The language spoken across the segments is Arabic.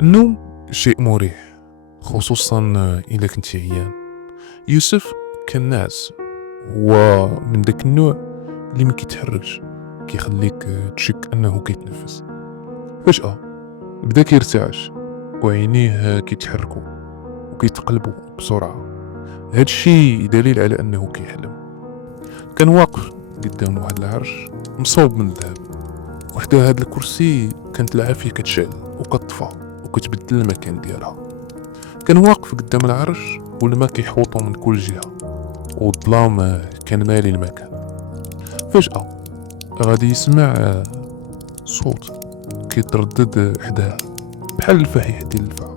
النوم شيء مريح، خصوصا إلا كنت عيان. يوسف كان ناعس، هو من داك النوع اللي ما كيتحركش، كيخليك تشك انه كيتنفس. فجأة بدا كيرتعش وعينيه كيتحركوا وكيتقلبوا بسرعة. هادشي دليل على انه كيحلم. كان واقف قدام واحد العرش مصوب من الذهب، وحده هاد الكرسي كانت العافية كتشعل وكتطفى وكتبدل المكان ديالها. كان واقف قدام العرش والما كيحوطو من كل جهة، والظلام كان مالي المكان. فجأة غادي يسمع صوت كيتردد حداه بحال الفحيح ديال الفا.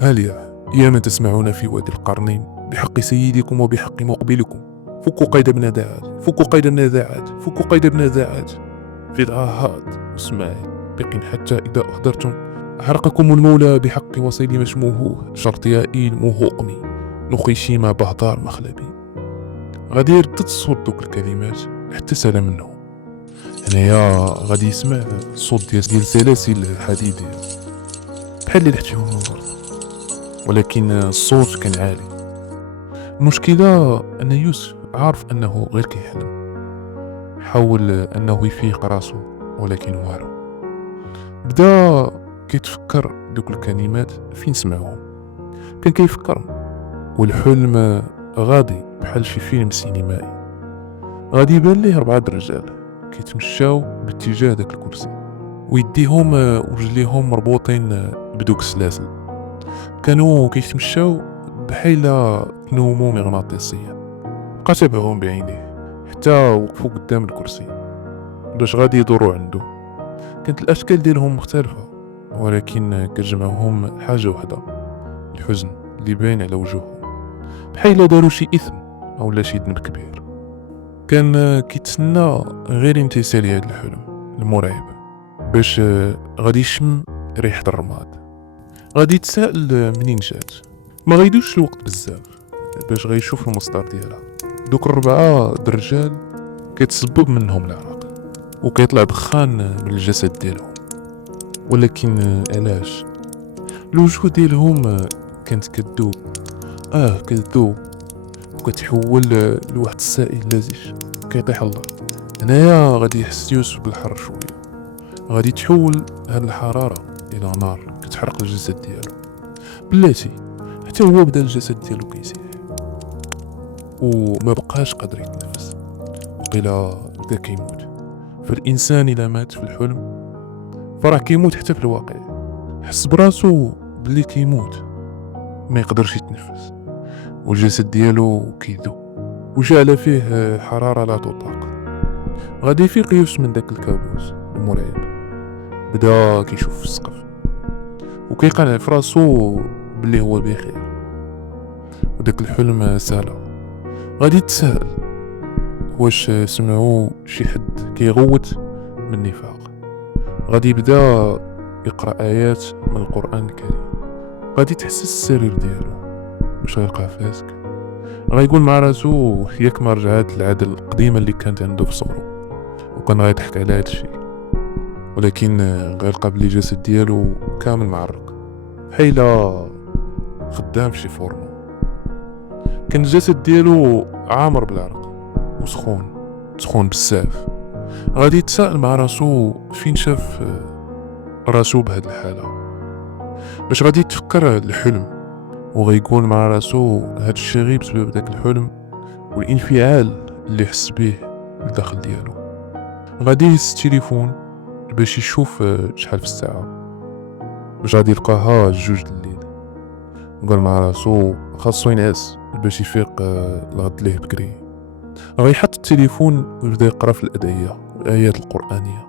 هاليا يا من تسمعون في وادي القرنين بحق سيدكم وبحق مقبلكم، فكوا قيد النزاعات، فكوا قيد النزاعات، فكوا قيد النزاعات. في العهات واسمعي بقين حتى إذا أحضرتم حرقكم المولى بحق وصيل مشموهوه شرطيائيل موهوقمي نخيشيما بهدار مخلبي. غادي يردد الصوت دوك الكلمات حتى سال منه. هنايا غادي يسمع الصوت ديال سلاسل الحديد بحال اللي تحت الارض، ولكن الصوت كان عالي. المشكله ان يوسف عارف انه غير كيحلم. حاول انه يفيق راسو ولكن وارو. بدا كيتفكر دوك الكلمات فين سمعهم. كان كيفكر والحلم غادي بحال شي فيلم سينمائي. غادي يبان ليه 4 الرجال كيتمشاو باتجاه داك الكرسي، ويديهم ورجليهم مربوطين بدوك السلاسل. كانوا كيتمشاو بحال نومو مغناطيسيا. بقى تابعهم بعينيه حتى وقفوا قدام الكرسي باش غادي يدوروا عنده. كانت الاشكال ديالهم مختلفه، ولكن كتجمعهم حاجه وحده: الحزن اللي باين على وجوههم، بحال داروا شي اثم اولا شي ذنب كبير. كان كيتسنى غير امتثال هذا الحلم المرعب باش غادي يشم ريحة الرماد. غادي يتساءل منين جات. ما غيدوش الوقت بزاف باش غيشوف المصدر ديالها. دوك 4 الرجال كيتصبب منهم العرق وكيطلع دخان من الجسد ديالهم، ولكن علاش؟ الوجوه ديالهم كانت كتذوب، كتذوب وكتحول لواحد السائل لزج كيطيح على الارض. هنايا غادي يحس يوسف بالحر شويه. غادي تحول هاد الحراره الى نار كتحرق الجسد ديالو. بلاتي حتى هو بدا الجسد ديالو كيسيح وما بقاش قادر يتنفس، وقيلا بدا كيموت. فالانسان الا مات في الحلم فراه كيموت حتى في الواقع. حس براسو بلي كيموت، ما يقدرش يتنفس، والجسد ديالو كيذوب وجعل فيه حراره لا تطاق. غادي يفيق يوسف من داك الكابوس المرعب. بدا كيشوف في السقف وكيقنع في راسو بلي هو بخير، وداك الحلم سالا. غادي يتساءل واش سمعوا شي حد كيغوت من النفاق. غادي يبدا يقرا ايات من القران الكريم. غادي تحس السرير ديالو واش غيوقع فاسك. غيقول مع راسو ياك ما رجعات العاده القديمه اللي كانت عنده في صغرو، وكان غيضحك على هادشي. ولكن غيلقى بلي الجسد ديالو كامل معرق بحال خدام في شي فورنو. كان الجسد ديالو عامر بالعرق وسخون، سخون بزاف. غادي يتساءل مع راسو فين شاف راسو بهاد الحاله، باش غادي يتفكر الحلم. وغيقول مع راسو هادشي غير بسبب داك الحلم والانفعال اللي حس به الداخل ديالو. غادي يهز التليفون باش يشوف شحال في الساعه، باش غادي يلقاها 2 الليل. قال مع راسو خاصو ينعس باش يفيق الغد ليه بكري. غيحط التليفون ويبدا يقرا في الادعيه والايات القرانيه.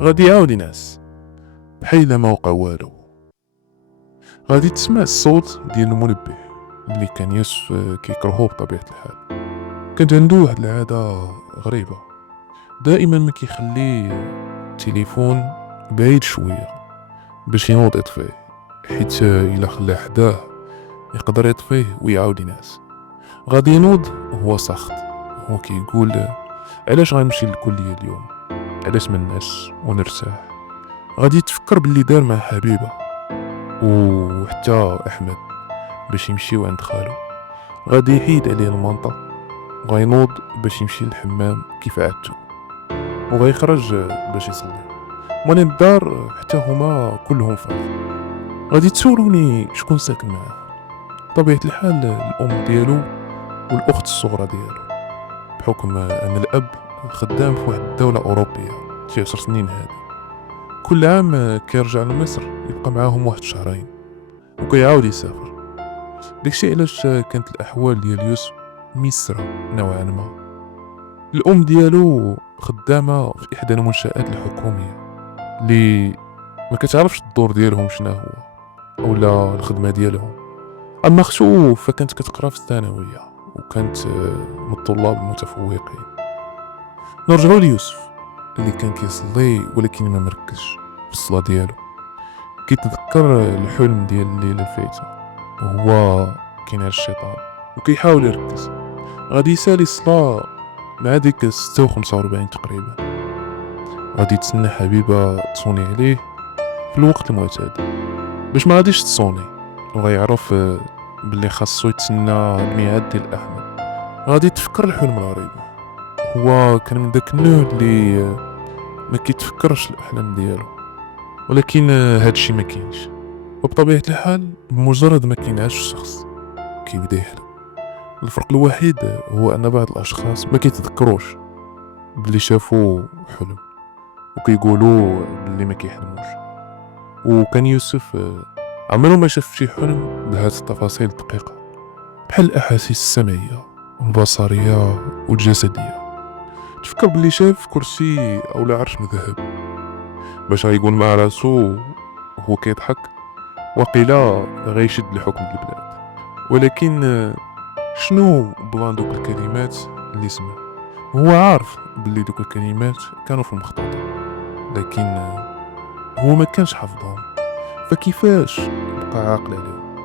غادي يعاود ينعس بحال ما وقع والو. غادي تسمع الصوت ديال المنبه اللي كان يوسف كيكرهوه بطبيعه الحال. كانت عنده واحد العاده غريبه، دائما ما كيخلي التليفون بعيد شويه باش ينوض يطفيه، حيت الا خلاه حداه يقدر يطفيه ويعاود ينعس. غادي ينوض وهو ساخط، هو كيقول علاش غنمشي للكليه اليوم، علاش ما نعس ونرتاح. غادي يتفكر باللي دار مع حبيبه وحتى أحمد باش يمشيو عند خالو غادي يحيد عليه المنطق، غينوض باش يمشي للحمام كيف عادته، وغيخرج باش يصلي. مالين الدار حتى هما كلهم فاض. غادي تسولوني شكون ساكن معاه. بطبيعة الحال الأم ديالو والأخت الصغرى ديالو، بحكم أن الأب خدام في واحد الدولة أوروبية شي 10 سنين هادي. كل عام كيرجع لمصر يبقى معاهم واحد شهرين وكيعاود يسافر. داكشي علاش كانت الأحوال ديال يوسف ميسرة نوعا ما. الأم ديالو خدامة في إحدى المنشآت الحكومية اللي ما كتعرفش الدور ديالهم شنو هو اولا الخدمة ديالهم. اما اختو فكانت كتقرا في الثانوية وكانت من الطلاب المتفوقين. نرجعو ليوسف اللي كان كيصلي ولكن ما مركزش في الصلاة ديالو. كيتذكر الحلم ديال الليلة الفايتة وهو كينعر الشيطان وكيحاول يركز. غادي يسالي الصلاة مع ديك 46 تقريبا. غادي تسنى حبيبة تصوني عليه في الوقت المعتاد باش ما غاديش تصوني، وغيعرف باللي خاصو يتسنى الميعاد ديال احمد. غادي تفكر الحلم الغريب. هو كان من داك النوع اللي ما كيتفكرش الاحلام ديالو، ولكن هادشي ما كاينش. وبطبيعة الحال بمجرد ما كينعش الشخص كيبدا يحلم. الفرق الوحيد هو ان بعض الاشخاص ما كيتذكروش باللي شافوا حلم وكيقولوا باللي ما كيحلموش. وكان يوسف عمرو ما شاف شي حلم بهذه التفاصيل الدقيقة، بحال الأحاسيس السمعية والبصرية والجسدية. تفكر باللي شاف كرسي أو عرش من ذهب باش غيقول مع راسو وهو كيضحك وقيلا غيشد لحكم البلاد. ولكن شنو بلان دوك الكلمات اللي سمع؟ هو عارف باللي دوك الكلمات كانوا في المخطوطة، لكن هو ما كانش حافظهم، فكيفاش بقى عاقل عليهم؟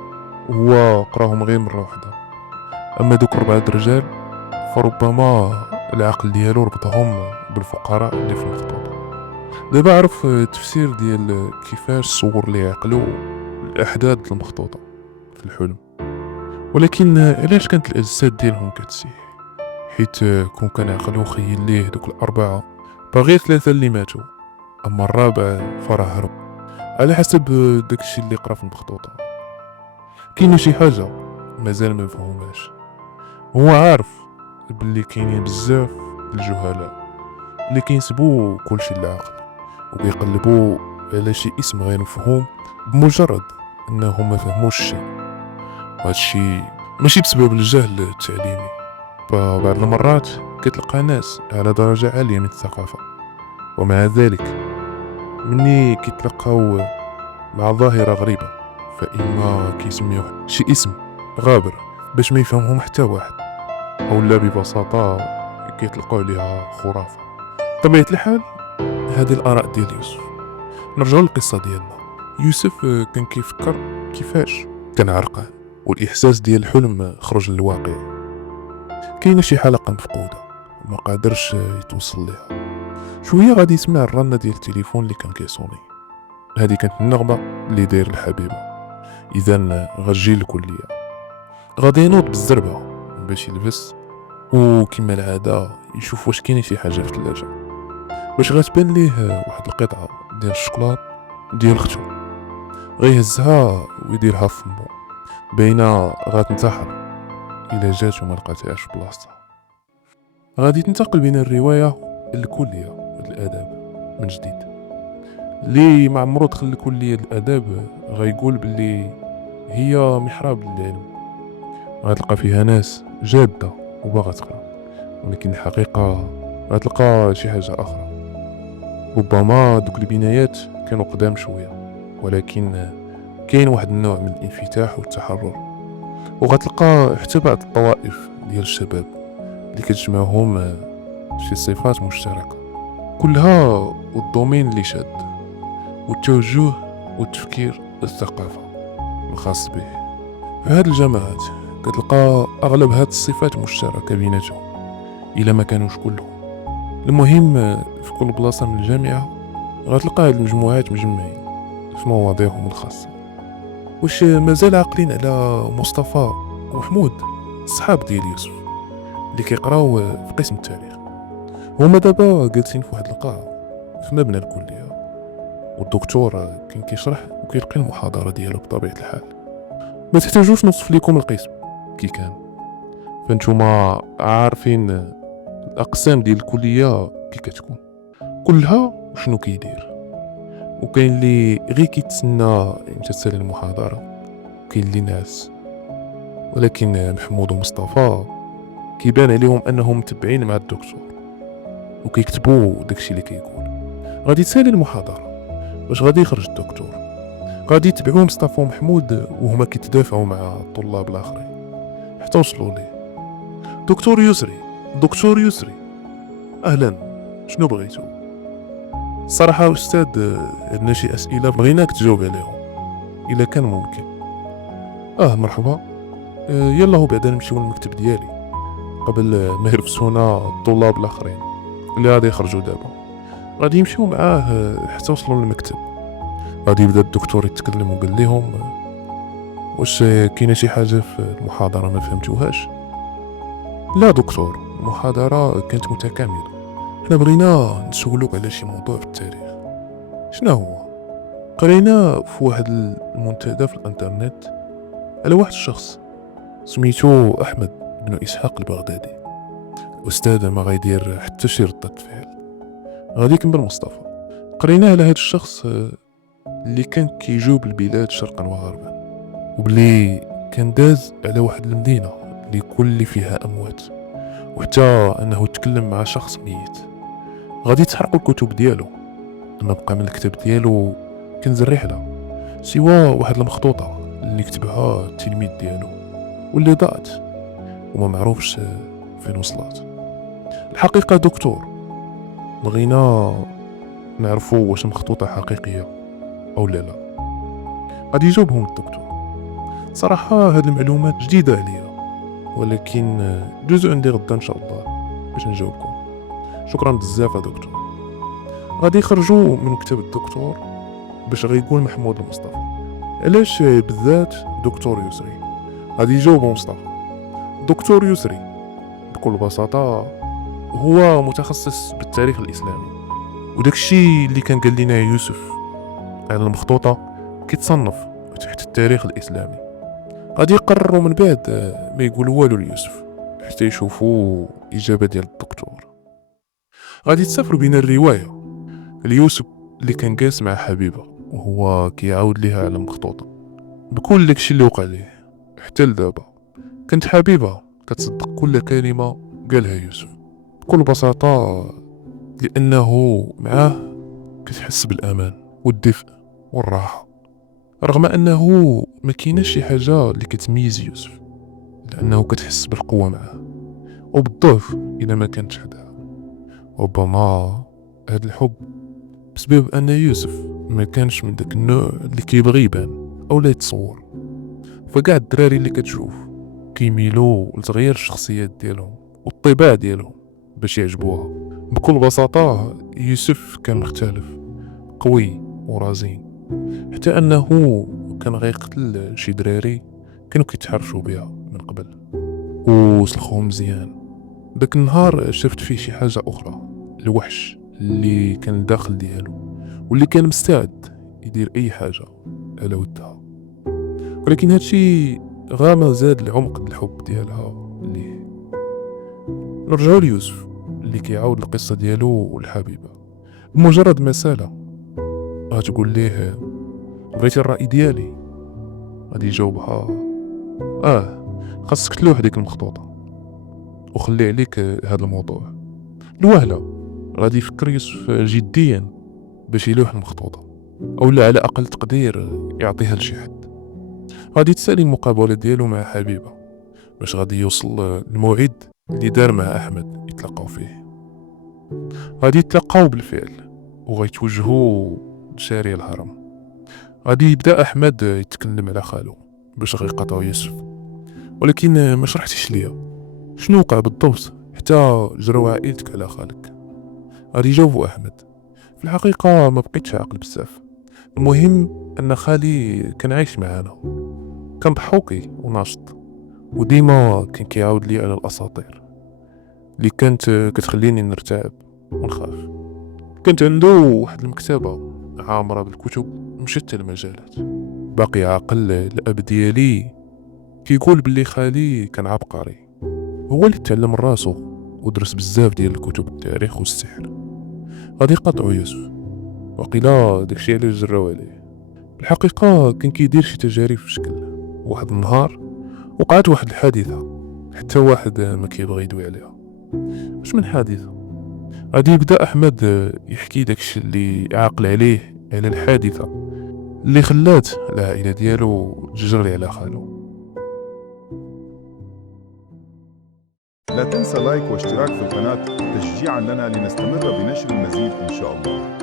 هو قراهم غير مرة واحدة. اما دوك 4 رجال فربما العقل ديالو ربطهم بالفقراء اللي في المخطوطة. دابا عرف التفسير ديال كيفاش صور لي عقلو الاحداث المخطوطة في الحلم. ولكن علاش كانت الاجساد ديالهم كتسيح؟ حيت كون كان عقلو خيل ليه دوك 4 باغي 3 اللي ماتوا، اما الرابع فراه هرب على حسب داكشي اللي قرا في المخطوطة. كاينه شي حاجه مازال ما مفهوماش. هو عارف باللي كاينين بزاف الجهلاء اللي كينسبوا كلشي للعقل وكيقلبوا على شي اسم غير مفهوم بمجرد انهم ما فهموش شي. وهادشي ماشي بسبب الجهل التعليمي، فبعض المرات كتلقى ناس على درجة عالية من الثقافة ومع ذلك مني كيتلقاو مع ظاهرة غريبة فإما كيسميوه شي اسم غابر باش ما يفهمهم حتى واحد، أو لا ببساطة كيطلقوا عليها خرافة. طبيعة الحال هذه الآراء ديال يوسف. نرجعو للقصة ديالنا. يوسف كان كيفكر كيفاش كان عرقان والإحساس ديال الحلم خرج للواقع. كاينه شي حلقة مفقودة وما قادرش يتوصل ليها. شوية غادي يسمع الرنة ديال التليفون اللي كان كيصوني. هذه كانت النغمة اللي داير الحبيبة، إذا غتجي الكلية. غادي ينوض بالزربة باش يلبس وكما العادة يشوف واش كاين شي حاجة في الثلاجة باش غتبان ليه واحد القطعة ديال الشوكولات ديال ختو. غيهزها ويديرها في فمو بينا غتنتحر إلا جات وما لقاتهاش في بلاصتها. غادي تنتقل بين الرواية الكلية الآداب من جديد. اللي ما عمرو دخل لكلية الآداب غيقول باللي هي محراب للعلم، غتلقى فيها ناس جادة وباغا تقرا، ولكن الحقيقة غتلقى شي حاجة أخرى. ربما دوك البنايات كانوا قدام شوية، ولكن كاين واحد النوع من الانفتاح والتحرر. وغتلقى حتى بعض الطوائف ديال الشباب اللي كتجمعهم شي صفات مشتركة، كلها والدومين اللي شاد والتوجه والتفكير والثقافة الخاص به. في هاد الجماعات كتلقى أغلب هاد الصفات مشتركة بيناتهم إلا ما كانوش كلهم. المهم في كل بلاصة من الجامعة غتلقى هاد المجموعات مجمعين في مواضيعهم الخاصة. واش مازال عاقلين على مصطفى ومحمود الصحاب ديال يوسف اللي كيقراو في قسم التاريخ؟ هما دابا جالسين في واحد القاعة في مبنى الكلية، والدكتور كان كيشرح وكيلقي المحاضرة ديالو بطبيعة الحال. ما تحتاجوش نوصف لكم القسم كي كان، فانتوما عارفين الأقسام ديال الكلية كي كتكون كلها وشنو كيدير. وكاين اللي غير كيتسنى امتى تسالي المحاضرة، وكاين اللي ناس. ولكن محمود ومصطفى كيبان عليهم انهم متبعين مع الدكتور وكيكتبوا داكشي اللي كيقول. غادي تسالي المحاضرة، واش غادي يخرج الدكتور، غادي يتبعوا مصطفى ومحمود وهما كيتدافعوا مع الطلاب الاخرين حتى وصلوا ليه. دكتور يسري، دكتور يسري، اهلا، شنو بغيتو؟ الصراحه استاذ، عندنا شي اسئله بغيناك تجاوب عليهم الا كان ممكن. مرحبا. يلا هو بعدا نمشيو للمكتب ديالي قبل ما يرفسونا الطلاب الاخرين اللي غادي يخرجوا دابا. غادي يمشيو معاه حتى وصلوا للمكتب. غادي يبدا الدكتور يتكلم وقال لهم واش كاينه شي حاجه في المحاضره ما فهمتوهاش؟ لا دكتور، المحاضره كانت متكامله، حنا بغينا نسولوك على شي موضوع في التاريخ. شنو هو؟ قرينا في واحد المنتدى في الانترنت على واحد الشخص سميتو احمد بن اسحاق البغدادي. الاستاذ ما غيدير حتى شي ردة فعل. غادي يكمل مصطفى. قرينا على هاد الشخص اللي كان كيجوب البلاد شرقا وغربا، وبلي كان داز على واحد المدينة اللي كل فيها اموات، وحتى انه تكلم مع شخص ميت. غادي تحرقوا الكتب ديالو، انا بقى من الكتاب ديالو كنز الرحلة سوا واحد المخطوطة اللي كتبها التلميذ ديالو واللي ضاعت وما معروفش فين وصلت. الحقيقة دكتور بغينا نعرفوا واش المخطوطة حقيقية او لا. غادي يجاوبهم الدكتور. صراحة هاد المعلومات جديدة عليا، ولكن جزء عندي غدا ان شاء الله باش نجاوبكم. شكرا بزاف يا دكتور. غادي يخرجوا من مكتب الدكتور باش غيقول محمود المصطفى علاش بالذات دكتور يسري. غادي يجاوبوا مصطفى. دكتور يسري بكل بساطة هو متخصص بالتاريخ الإسلامي، وداكشي اللي كان قال لنا يوسف على المخطوطة كيتصنف تحت التاريخ الإسلامي. غادي يقرروا من بعد ما يقولوا والو ليوسف حتى يشوفوا إجابة ديال الدكتور. غادي تسافروا بين الرواية ليوسف اللي كان جالس مع حبيبة وهو كيعاود ليها على المخطوطة بكل داكشي اللي وقع ليه حتى لدابا. كانت حبيبة كتصدق كل كلمة قالها يوسف بكل بساطة، لأنه معاه كتحس بالأمان والدفء والراحة، رغم أنه ما كايناش شي حاجة اللي كتميز يوسف، لأنه كتحس بالقوة معاه وبالضعف إذا ما كانتش حداها. ربما هذا الحب بسبب أن يوسف ما كانش من داك النوع اللي كيبغي يبان أو لا يتصور. فقاع الدراري اللي كتشوف كيميلوا لتغيير الشخصيات ديالهم والطباع ديالهم باش يعجبوها. بكل بساطة يوسف كان مختلف، قوي ورزين، حتى أنه كان غيقتل شي دراري كانوا كيتحرشوا بها من قبل وسلخوهم مزيان. داك النهار شفت فيه شي حاجة أخرى، الوحش اللي كان داخل ديالو واللي كان مستعد يدير أي حاجة على ودها. ولكن هادشي غامر زاد العمق الحب ديالها ليه. نرجعو ليوسف اللي كيعاود القصة ديالو والحبيبة. بمجرد ما سالة غتقول ليه بغيتي الرأي ديالي، غادي يجاوبها خاصك تلوح ديك المخطوطة وخلي عليك هذا الموضوع. الوهلة غادي يفكر يوسف جديا باش يلوح المخطوطة، او لا على اقل تقدير يعطيها لشي حد. غادي تسالي المقابلة ديالو مع حبيبة باش غادي يوصل الموعد اللي دار مع احمد يتلاقاو فيه. غادي يتلاقاو بالفعل وغيتوجهوا لشارع الهرم. غادي يبدا احمد يتكلم على خالو باش غيقاطعو يوسف، ولكن ما شرحتيش ليا شنو وقع بالضبط حتى جراو عائلتك على خالك. غادي يجاوبو احمد. في الحقيقه ما بقيتش عاقل بزاف، المهم أن خالي كان عايش معانا، كان ضحوكي وناشط، وديما كان كيعاود لي على الأساطير اللي كانت كتخليني نرتعب ونخاف. كانت عنده واحد المكتبة عامرة بالكتب من شتى المجالات. باقي عاقل الأب ديالي كيقول بلي خالي كان عبقري، هو اللي تعلم راسو ودرس بزاف ديال الكتب التاريخ والسحر. غادي يقاطعو يوسف، وقيلا داكشي علاش جراو عليه. الحقيقة كان كيدير شي تجارب في شكل. واحد النهار وقعت واحد الحادثة حتى واحد ما كيبغي يدوي عليها. واش من حادثة؟ غادي يبدا احمد يحكي داكشي اللي عاقل عليه على الحادثة اللي خلات العائلة ديالو تجري على خالو. لا تنسى لايك واشتراك في القناة تشجيعا لنا لنستمر بنشر المزيد إن شاء الله.